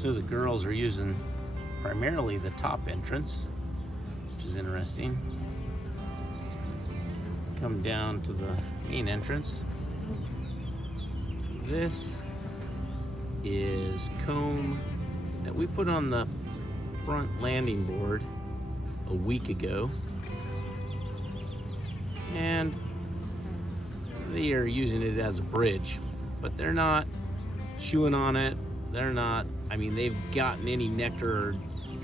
So the girls are using primarily the top entrance, which is interesting. Come down to the main entrance. This is comb that we put on the front landing board a week ago, and they are using it as a bridge, but they're not chewing on it. They're not, I mean, they've gotten any nectar or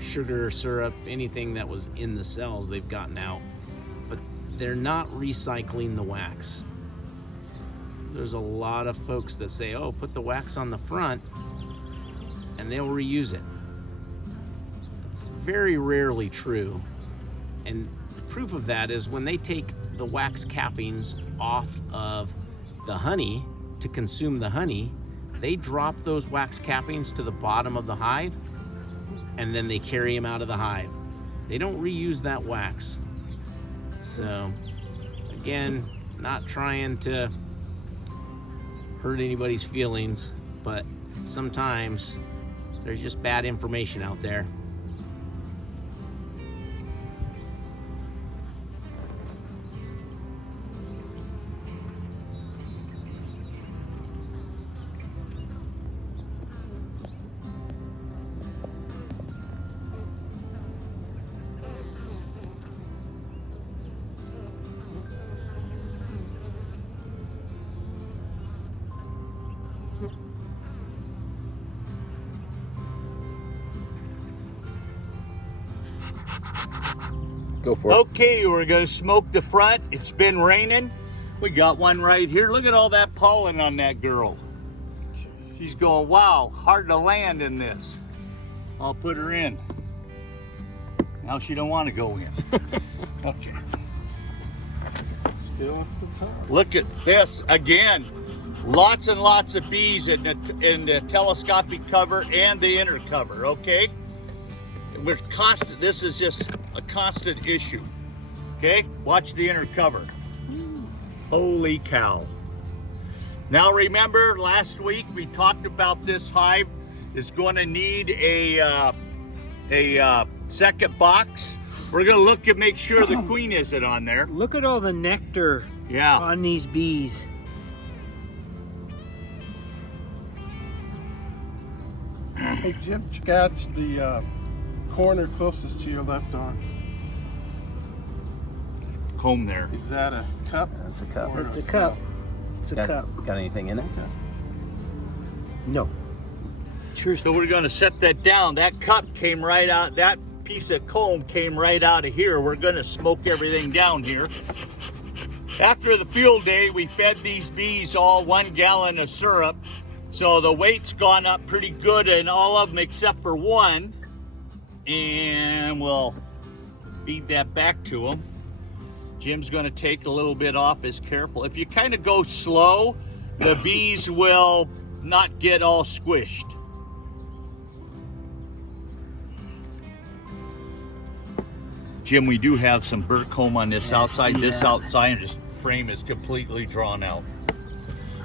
sugar, syrup, anything that was in the cells they've gotten out, but they're not recycling the wax. There's a lot of folks that say, oh, put the wax on the front and they'll reuse it. It's very rarely true. And the proof of that is when they take the wax cappings off of the honey to consume the honey, they drop those wax cappings to the bottom of the hive and then they carry them out of the hive. They don't reuse that wax. So again, not trying to hurt anybody's feelings, but sometimes there's just bad information out there. Go for it. Okay, we're gonna smoke the front. It's been raining. We got one right here. Look at all that pollen on that girl. She's going, wow, hard to land in this. I'll put her in. Now she don't want to go in. Okay. Still at the top. Look at this again. Lots and lots of bees in the telescopic cover and the inner cover, okay? We're constant. This is just a constant issue. Okay, watch the inner cover. Holy cow. Now remember, last week we talked about this hive is going to need a second box. We're going to look and make sure the queen isn't on there. Look at all the nectar on these bees. Hey Jim, catch the corner closest to your left arm. Comb there. Is that a cup? That's a cup. Or It's a cup. It's a cup. Got anything in it? Okay. No. Sure. So we're going to set that down. That cup came right out. That piece of comb came right out of here. We're going to smoke everything down here. After the field day, we fed these bees all 1 gallon of syrup. So the weight's gone up pretty good in all of them except for one. And we'll feed that back to them. Jim's going to take a little bit off. Is careful. If you kind of go slow, the bees will not get all squished. Jim, we do have some burr comb on this outside. This outside frame is completely drawn out.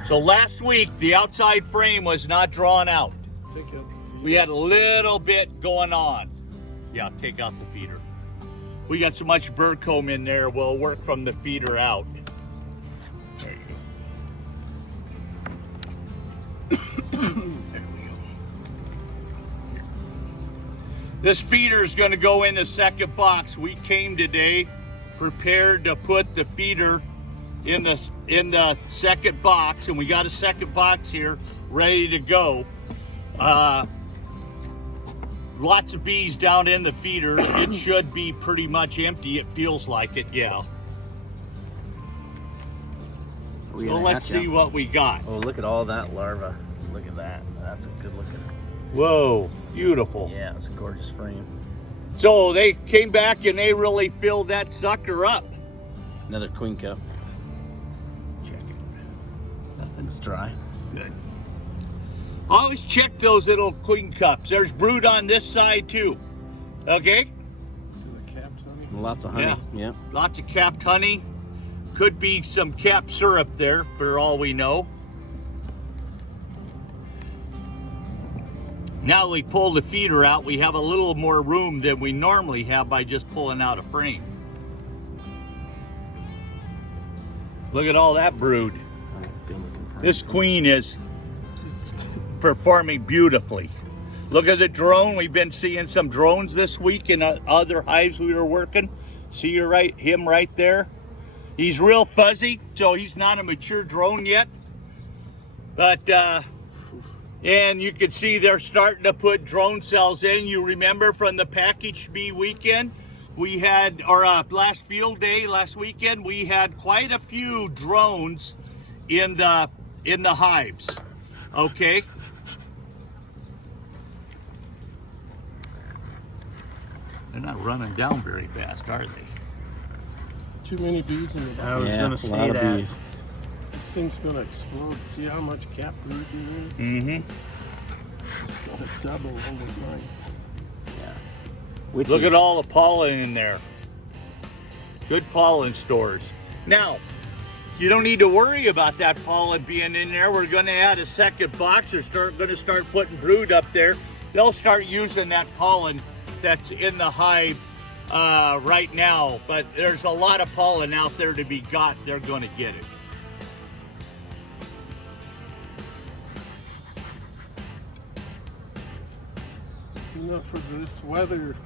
So last week, the outside frame was not drawn out. Take out the feeder. We had a little bit going on. Yeah, take out the feeder. We got so much burr comb in there, we'll work from the feeder out. There you go. There we go. This feeder is going to go in the second box. We came today prepared to put the feeder in the second box, and we got a second box here ready to go. Lots of bees down in the feeder. It should be pretty much empty. It feels like it, yeah. So let's see what we got. Oh, look at all that larva. Look at that. That's a good looking. Whoa, beautiful. Yeah, it's a gorgeous frame. So they came back and they really filled that sucker up. Another queen cup. Check it. Nothing's dry. Good. Always check those little queen cups. There's brood on this side too. Okay? The capped honey. Lots of honey. Yeah. Lots of capped honey. Could be some capped syrup there for all we know. Now we pull the feeder out, we have a little more room than we normally have by just pulling out a frame. Look at all that brood. This queen is performing beautifully. Look at the drone. We've been seeing some drones this week in other hives we were working. See him right there? He's real fuzzy, so he's not a mature drone yet. But, and you can see they're starting to put drone cells in. You remember from the package bee weekend, we had, or last field day, last weekend, we had quite a few drones in the hives, okay? They're not running down very fast, are they? Too many bees in the box. I was gonna say a lot that. of bees. This thing's gonna explode. See how much cap brood in there? Mm-hmm. It's gonna double overnight. Which Look is, at all the pollen in there. Good pollen stores. Now, you don't need to worry about that pollen being in there. We're going to add a second box. They're going to start putting brood up there. They'll start using that pollen that's in the hive right now. But there's a lot of pollen out there to be got. They're going to get it. You know, for this weather,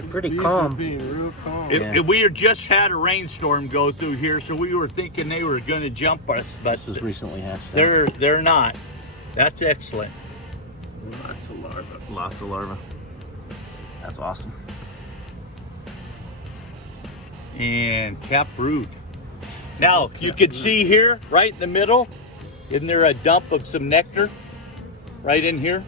these Pretty bees calm. are being real calm. We just had a rainstorm go through here, so we were thinking they were going to jump us, but this is recently hatched out. they're not. That's excellent. Lots of larvae. Lots of larvae. That's awesome. And cap brood. Now, you can see here, right in the middle, isn't there a dump of some nectar right in here?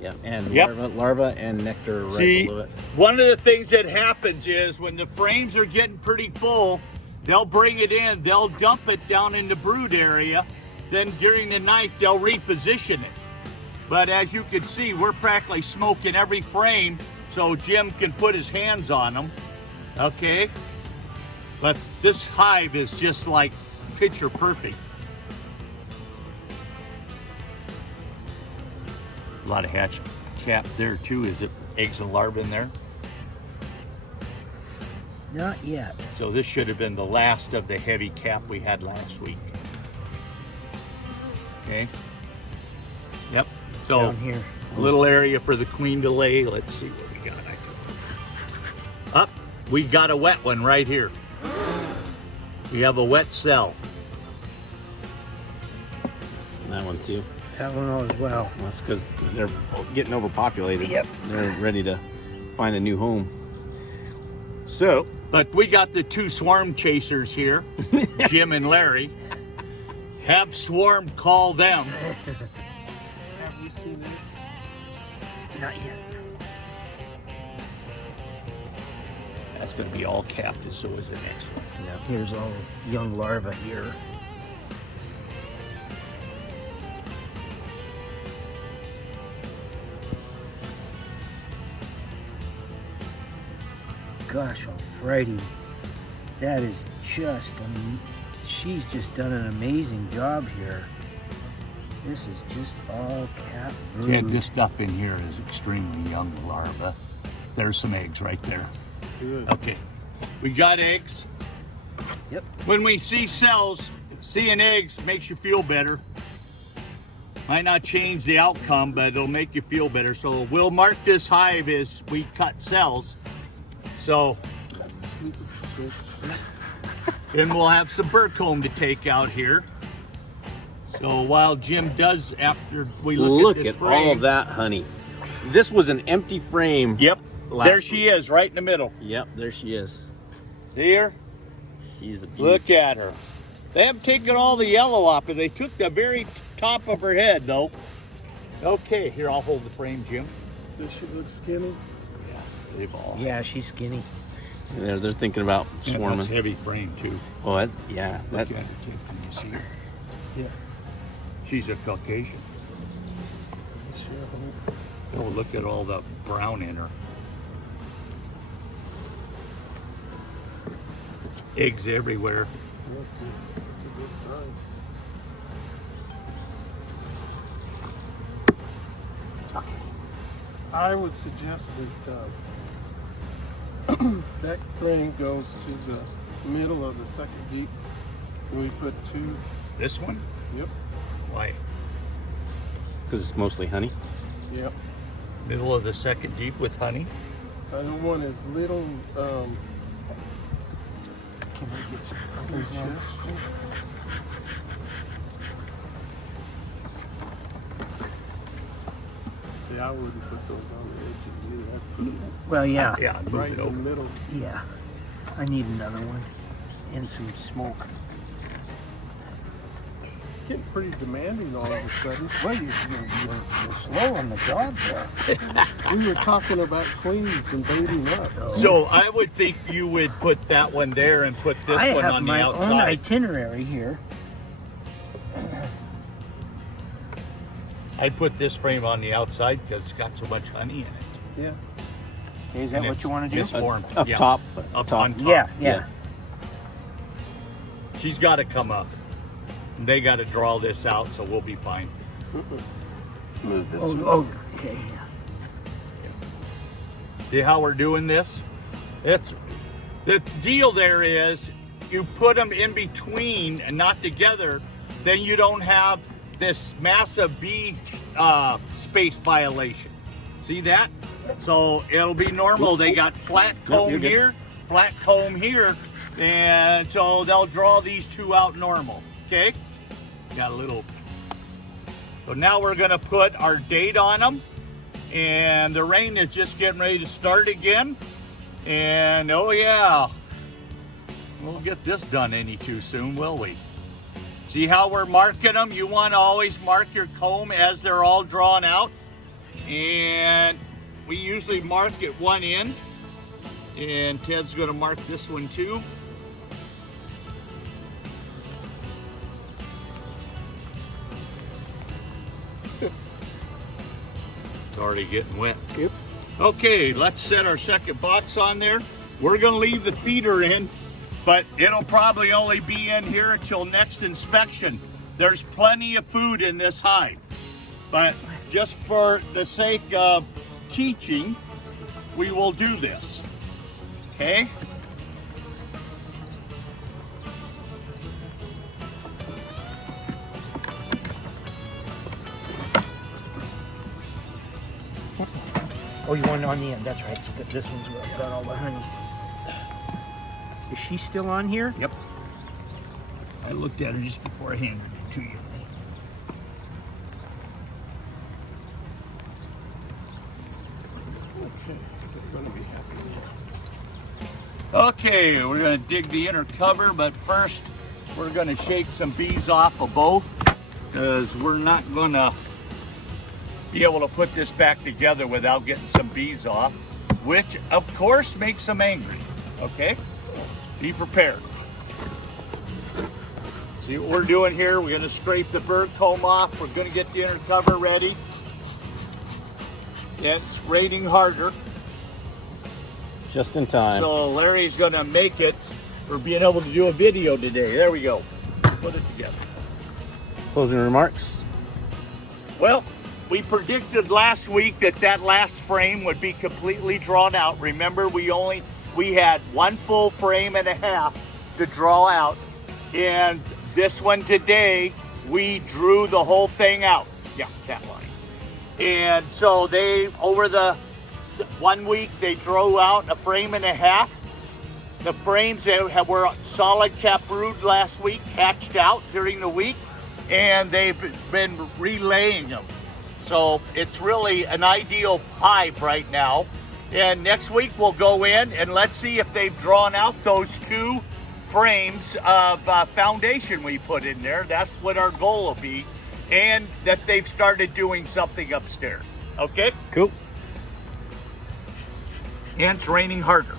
Yeah, and Yep. larva and nectar right See, below it. one of the things that happens is when the frames are getting pretty full, they'll bring it in, they'll dump it down in the brood area, then during the night they'll reposition it. But as you can see, we're practically smoking every frame so Jim can put his hands on them, okay? But this hive is just like picture perfect. A lot of hatch cap there too. Is it eggs and larvae in there? Not yet. So this should have been the last of the heavy cap we had last week. Okay. Yep. So Down here. a little area for the queen to lay. Let's see what we got. Up. We got a wet one right here. We have a wet cell. And that one too. That one as well. That's because they're getting overpopulated. Yep. They're ready to find a new home. So, But we got the two swarm chasers here, Jim and Larry. Have Swarm call them. Have you seen it? Not yet. That's going to be all capped, so is the next one. Now here's all young larvae here. Gosh almighty, that is just, she's just done an amazing job here. This is just all cap brood. Yeah, this stuff in here is extremely young larvae. There's some eggs right there. Good. Okay, we got eggs. Yep. When we see cells, seeing eggs makes you feel better. Might not change the outcome, but it'll make you feel better. So we'll mark this hive as we cut cells. So then we'll have some bird comb to take out here. So while Jim does, after we look at this frame, all of that honey. This was an empty frame. Yep, last there she week. is, right in the middle. Yep, there she is. See her? She's a beauty. Look at her. They haven't taken all the yellow off, but they took the very top of her head, though. Okay, here, I'll hold the frame, Jim. Does she look skinny? They've all. Yeah, she's skinny. They're thinking about That's swarming. heavy frame, too. Oh, that, yeah. That, Look at her, too. Can you see her? Yeah. She's a Caucasian. Sure. Oh, look at all the brown in her. Eggs everywhere. That's a good sign. I would suggest that that frame goes to the middle of the second deep. We put 2. This one? Yep. Why? Because it's mostly honey. Yep. Middle of the second deep with honey? I don't want as little. Can we get some photos on this? See, I wouldn't put those on the edges either. I'd put them Well, yeah. Yeah, move right it in the over. middle. Yeah. I need another one. And some smoke. Getting pretty demanding all of a sudden. Well, you're slow on the job there. We were talking about queens and baiting up. So I would think you would put that one there and put this I one have on the my own outside. itinerary here. I put this frame on the outside because it's got so much honey in it. Yeah. Okay, is that what you want to do? Misformed. Up yeah. top. Up top. on top. Yeah. She's got to come up. They got to draw this out, so we'll be fine. Move this one. Oh, okay. See how we're doing this? It's the deal there is you put them in between and not together, then you don't have this massive bee space violation. See that? So it'll be normal. They got flat comb you're good. here, flat comb here, and so they'll draw these 2 out normal. Okay? Got a little. So now we're gonna put our date on them, and the rain is just getting ready to start again. And oh yeah, we'll get this done any too soon, will we? See how we're marking them? You want to always mark your comb as they're all drawn out, and we usually mark at one end, and Ted's gonna mark this one too. It's already getting wet. Yep. Okay, let's set our second box on there. We're gonna leave the feeder in, but it'll probably only be in here until next inspection. There's plenty of food in this hive, but just for the sake of teaching, we will do this, okay? Oh, you want it on the end? That's right. This one's got all the honey. Is she still on here? Yep. I looked at her just before I handed it to you. Okay. They're gonna be happy. Okay, we're gonna dig the inner cover, but first we're gonna shake some bees off of both, because we're not gonna be able to put this back together without getting some bees off, which of course makes them angry, okay? Be prepared. See what we're doing here? We're gonna scrape the bird comb off. We're gonna get the inner cover ready. It's raining harder. Just in time. So Larry's gonna make it for being able to do a video today. There we go. Put it together. Closing remarks. Well, we predicted last week that that last frame would be completely drawn out. Remember, we had one full frame and a half to draw out. And this one today, we drew the whole thing out. Yeah, that line. And so they, over the 1 week, they drew out a frame and a half. The frames that were solid cap brood last week hatched out during the week, and they've been relaying them. So it's really an ideal hive right now. And next week we'll go in and let's see if they've drawn out those 2 frames of foundation we put in there. That's what our goal will be. And that they've started doing something upstairs. Okay? Cool. And it's raining harder.